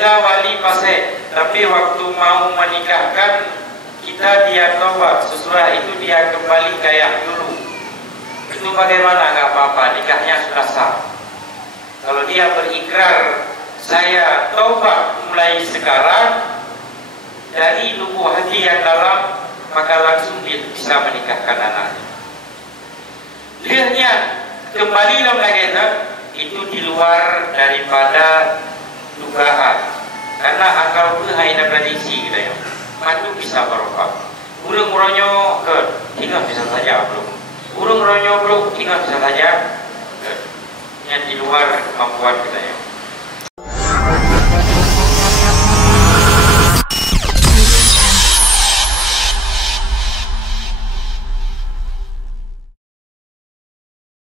kita wali pasai, tapi waktu mau menikahkan kita dia taubat, sesudah itu dia kembali kayak dulu. Itu bagaimana? Nggak apa-apa, nikahnya sudah sah. Kalau dia berikrar, saya taubat mulai sekarang dari lubuk hati yang dalam, maka langsung dia bisa menikahkan anaknya. Lihatnya kembali dalam kita itu di luar daripada dugaan, karena akal itu hanya prediksi gitu ya. Madu bisa barokah. Urung ronyo ke tinggal bisa saja belum. Urung ronyo belum tinggal bisa saja. Yang di luar kemampuan kita ya.